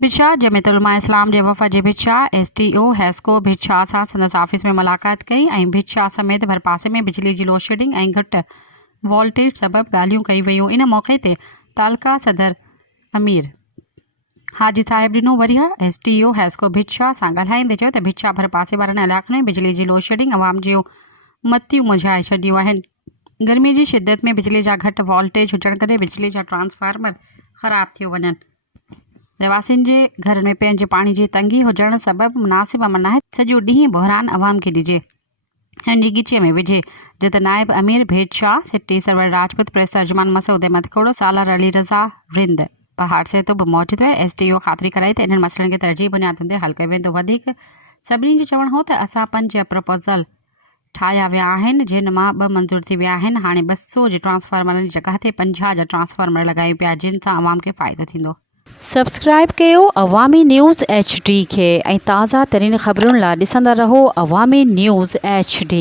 भिक्षा जमियत उलमा इस्लाम जे वफ़द जे भिक्षा STO हैस्को भिक्षा सां संदसि ऑफिस में मुलाक़ात कई ऐं भिक्षा समेत भरपासे में बिजली जी लोड शेडिंग ऐं घटि वोल्टेज सबबि ॻाल्हियूं कई वयूं। इन मौक़े ते तालका सदर अमीर हाजी साहिब ॾिनो वरिया STO हैस्को भिक्षा सां ॻाल्हाईंदे चयो त भिक्षा भरपासे वारनि इलाइक़नि में बिजली जी लोड शेडिंग अवाम जूं मतियूं मुझाए छॾियूं आहिनि। गर्मी जी शिदत में बिजली जा घटि वोल्टेज हुजण करे बिजली जा ट्रांसफार्मर ख़राब थी वञनि। रहवासियुनि जे घरनि में पंहिंजे पाणी जी तंगी हुजण सबबि मुनासिब अमन आहे सॼो ॾींहुं बहरान अवाम खे ॾिजे ऐं ॻीचीअ में विझे। जित नायब अमीर भेद शाह सिटी सरवर राजपूत प्रेस तर्जुमान मसूद अहमद खोड़ो सालार अली रज़ा रिंद पहाड़ से तो बि मौजूदु हुए। STO ख़ातिरी कराई त इन्हनि मसइलनि खे तरजीह बुनियादुनि ते हल कयो वेंदो। वधीक सभिनी जो चवणु हो त असां 5 प्रपोज़ल ठाहिया विया आहिनि जिन मां 2 मंज़ूर थी विया आहिनि। हाणे 200 जे ट्रांसफार्मरनि जी जॻह ते 50 जा ट्रांसफार्मर लॻायूं पिया जिन सां अवाम खे फ़ाइदो थींदो। सब्सक्राइब कयो अवामी न्यूज़ HD खे ऐं ताज़ा तरीन ख़बरुनि लाइ ॾिसंदा रहो अवामी न्यूज़ HD।